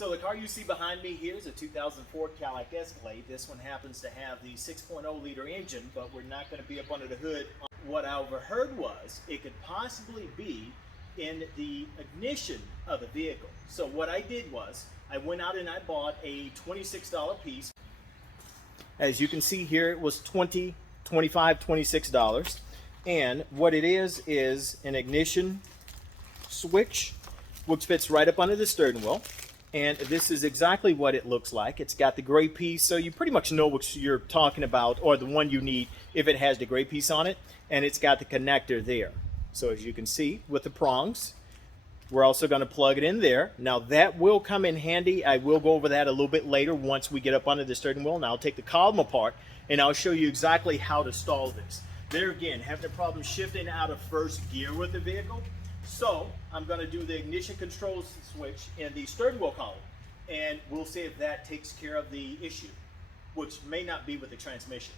So the car you see behind me here is a 2004 Cadillac Escalade. This one happens to have the 6.0 liter engine, but we're not going to be up under the hood. What I overheard was it could possibly be in the ignition of the vehicle. So what I did was I went out and I bought a $26 piece. As you can see here, it was $20, $25, $26. And what it is an ignition switch, which fits right up under the steering wheel. And this is exactly what it looks like. It's got the gray piece, so you pretty much know what you're talking about, or the one you need if it has the gray piece on it. And it's got the connector there. So as you can see with the prongs, we're also going to plug it in there. Now that will come in handy. I will go over that a little bit later once we get up under the steering wheel. Now I'll take the column apart and I'll show you exactly how to install this. There again, having a problem shifting out of first gear with the vehicle. So I'm going to do the ignition control switch in the steering wheel column, and we'll see if that takes care of the issue, which may not be with the transmission.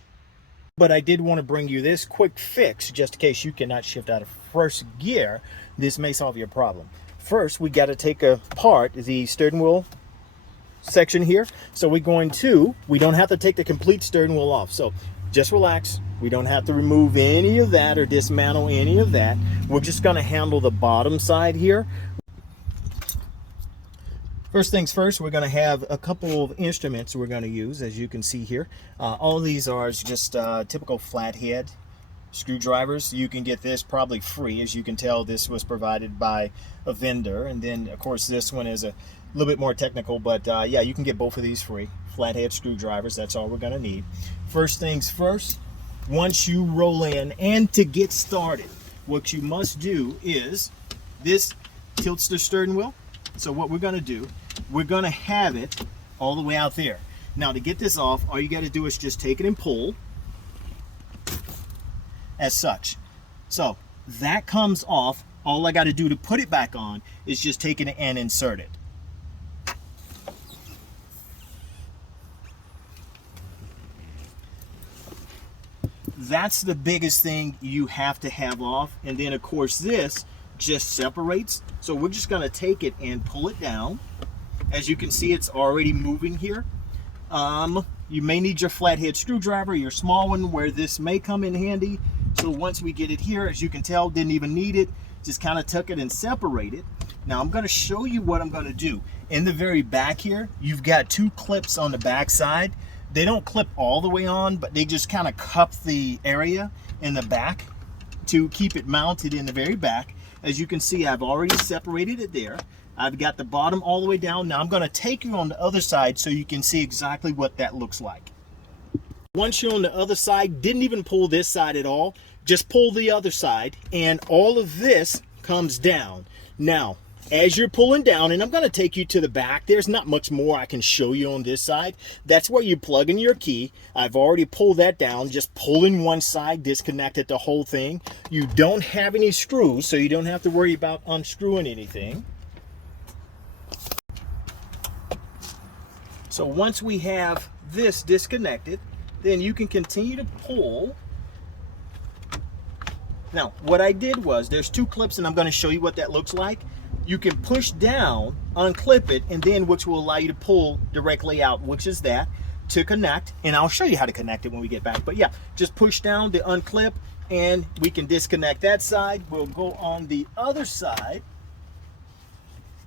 But I did want to bring you this quick fix just in case you cannot shift out of first gear. This may solve your problem. First, we got to take apart the steering wheel section here. So we don't have to take the complete steering wheel off. So just relax. We don't have to remove any of that or dismantle any of that. We're just going to handle the bottom side here. First things first, we're going to have a couple of instruments we're going to use, as you can see here. All these are just typical flathead screwdrivers. You can get this probably free. As you can tell, this was provided by a vendor. And then, of course, this one is a little bit more technical, but yeah, you can get both of these free. Flathead screwdrivers, that's all we're going to need. First things first, once you roll in, and to get started, what you must do is, this tilts the steering wheel. So what we're going to do, we're going to have it all the way out there. Now to get this off, all you got to do is just take it and pull as such. So that comes off. All I got to do to put it back on is just take it and insert it. That's the biggest thing you have to have off. And then of course this just separates. So we're just going to take it and pull it down. As you can see, it's already moving here. You may need your flathead screwdriver, your small one, where this may come in handy. So once we get it here, as you can tell, didn't even need it. Just kind of took it and separated it. Now I'm going to show you what I'm going to do. In the very back here, you've got two clips on the back side. They don't clip all the way on, but they just kind of cup the area in the back to keep it mounted in the very back. As you can see, I've already separated it there. I've got the bottom all the way down. Now I'm going to take you on the other side so you can see exactly what that looks like. Once you're on the other side, didn't even pull this side at all. Just pull the other side, and all of this comes down. Now, as you're pulling down, and I'm going to take you to the back, there's not much more I can show you on this side. That's where you plug in your key. I've already pulled that down. Just pulling one side, disconnected the whole thing. You don't have any screws, so you don't have to worry about unscrewing anything. So once we have this disconnected, then you can continue to pull. Now, what I did was, there's two clips, and I'm going to show you what that looks like. You can push down, unclip it, and then which will allow you to pull directly out, which is that, to connect. And I'll show you how to connect it when we get back. But yeah, just push down to unclip, and we can disconnect that side. We'll go on the other side.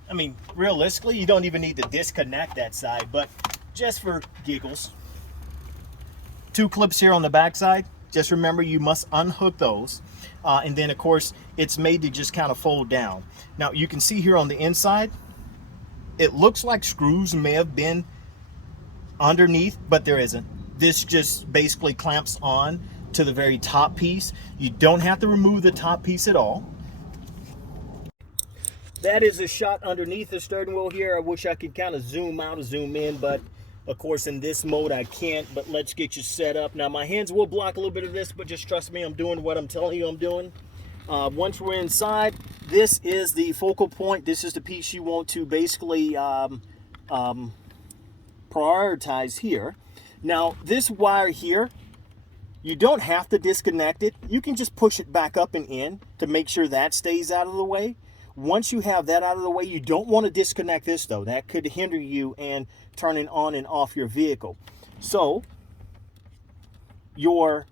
I mean, realistically, you don't even need to disconnect that side, but just for giggles. Two clips here on the back side. Just remember, you must unhook those. And then, of course, it's made to just kind of fold down. Now, you can see here on the inside, it looks like screws may have been underneath, but there isn't. This just basically clamps on to the very top piece. You don't have to remove the top piece at all. That is a shot underneath the steering wheel here. I wish I could kind of zoom out or zoom in, but of course in this mode I can't. But let's get you set up. Now my hands will block a little bit of this, but just trust me, I'm doing what I'm telling you I'm doing. Once we're inside, this is the focal point. This is the piece you want to basically prioritize here. Now this wire here, you don't have to disconnect it. You can just push it back up and in to make sure that stays out of the way. Once you have that out of the way, you don't want to disconnect this though. That could hinder you and turning on and off your vehicle. So your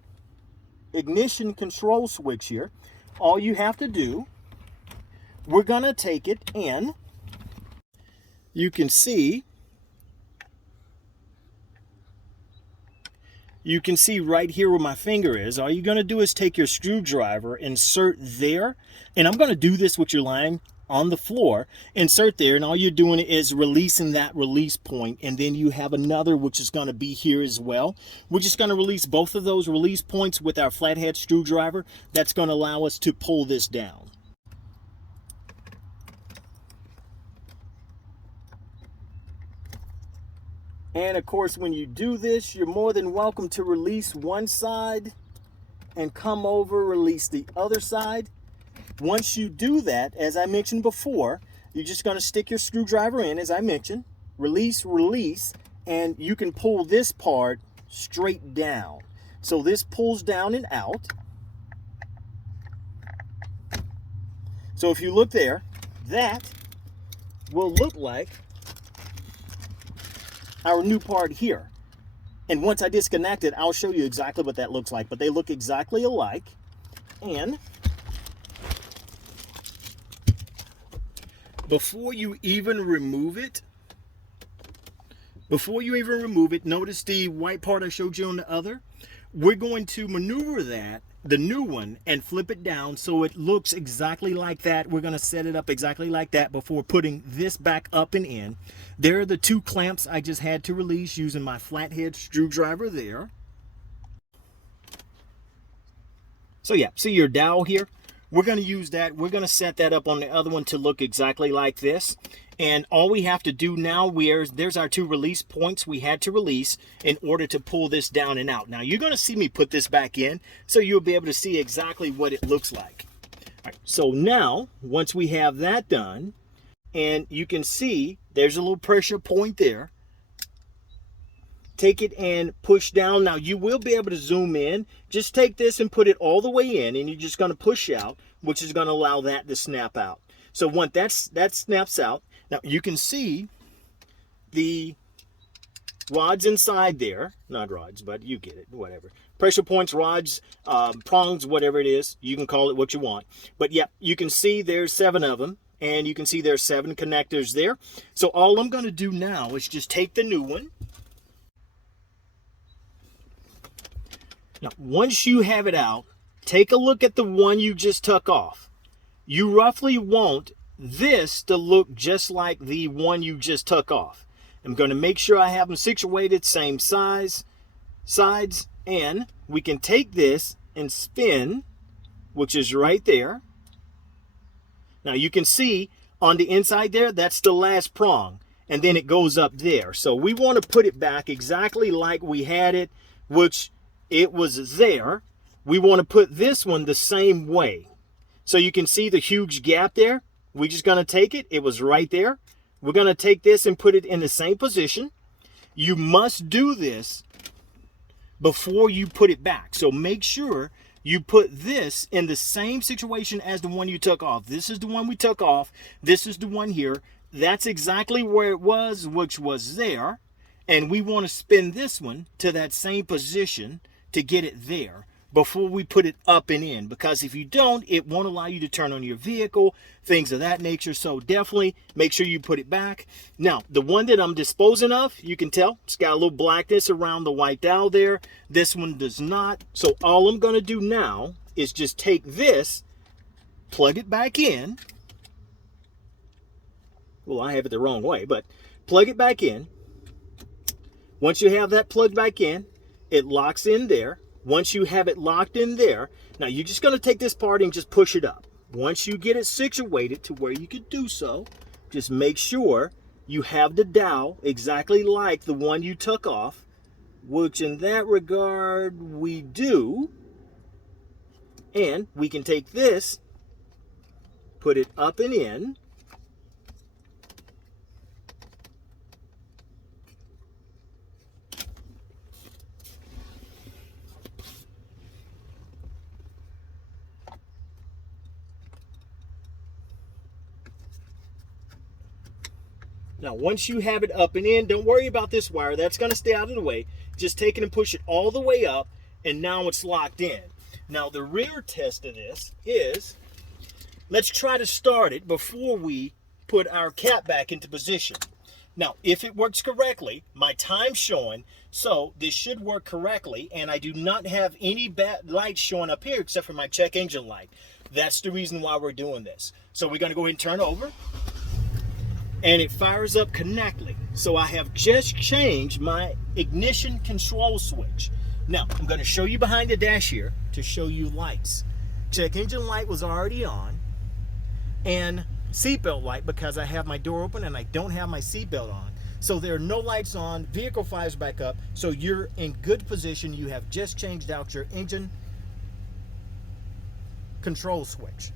ignition control switch here, all you have to do, we're going to take it in. You can see right here where my finger is. All you're going to do is take your screwdriver, insert there, and I'm going to do this with your line on the floor. Insert there, and all you're doing is releasing that release point, and then you have another which is going to be here as well. We're just going to release both of those release points with our flathead screwdriver. That's going to allow us to pull this down. And of course, when you do this, you're more than welcome to release one side and come over, release the other side. Once you do that, as I mentioned before, you're just going to stick your screwdriver in, as I mentioned, release, and you can pull this part straight down. So this pulls down and out. So if you look there, that will look like our new part here. And once I disconnect it, I'll show you exactly what that looks like. But they look exactly alike. And before you even remove it, notice the white part I showed you on the other? We're going to maneuver that, the new one, and flip it down so it looks exactly like that. We're going to set it up exactly like that before putting this back up and in. There are the two clamps I just had to release using my flathead screwdriver there. So yeah, see your dowel here? We're going to use that. We're going to set that up on the other one to look exactly like this. And all we have to do now, there's our two release points we had to release in order to pull this down and out. Now you're going to see me put this back in so you'll be able to see exactly what it looks like. All right, so now, once we have that done, and you can see there's a little pressure point there. Take it and push down. Now you will be able to zoom in. Just take this and put it all the way in, and you're just going to push out, which is going to allow that to snap out. So once that snaps out, now you can see the rods inside there. Not rods, but you get it, whatever. Pressure points, rods, prongs, whatever it is. You can call it what you want. But yeah, you can see there's 7 of them, and you can see there's 7 connectors there. So all I'm going to do now is just take the new one. Now, once you have it out, take a look at the one you just took off. You roughly want this to look just like the one you just took off. I'm going to make sure I have them situated same size, sides, and we can take this and spin, which is right there. Now you can see on the inside there, that's the last prong, and then it goes up there. So we want to put it back exactly like we had it, which it was there. We want to put this one the same way. So you can see the huge gap there. We're just going to take it. It was right there. We're going to take this and put it in the same position. You must do this before you put it back. So make sure you put this in the same situation as the one you took off. This is the one we took off. This is the one here. That's exactly where it was, which was there. And we want to spin this one to that same position to get it there before we put it up and in, because if you don't, it won't allow you to turn on your vehicle, things of that nature. So definitely make sure you put it back. Now, the one that I'm disposing of, you can tell it's got a little blackness around the white dowel there. This one does not. So all I'm going to do now is just take this, plug it back in. Well, I have it the wrong way, but plug it back in. Once you have that plugged back in, it locks in there. Once you have it locked in there, now you're just going to take this part and just push it up. Once you get it situated to where you can do so, just make sure you have the dowel exactly like the one you took off, which in that regard we do. And we can take this, put it up and in. Now, once you have it up and in, don't worry about this wire. That's going to stay out of the way. Just take it and push it all the way up, and now it's locked in. Now, the rear test of this is, let's try to start it before we put our cap back into position. Now, if it works correctly, my time's showing, so this should work correctly, and I do not have any bad lights showing up here except for my check engine light. That's the reason why we're doing this. So we're going to go ahead and turn over, and it fires up correctly. So I have just changed my ignition control switch. Now, I'm going to show you behind the dash here to show you lights. Check engine light was already on, and seatbelt light because I have my door open and I don't have my seatbelt on. So there are no lights on, vehicle fires back up, so you're in good position. You have just changed out your engine control switch.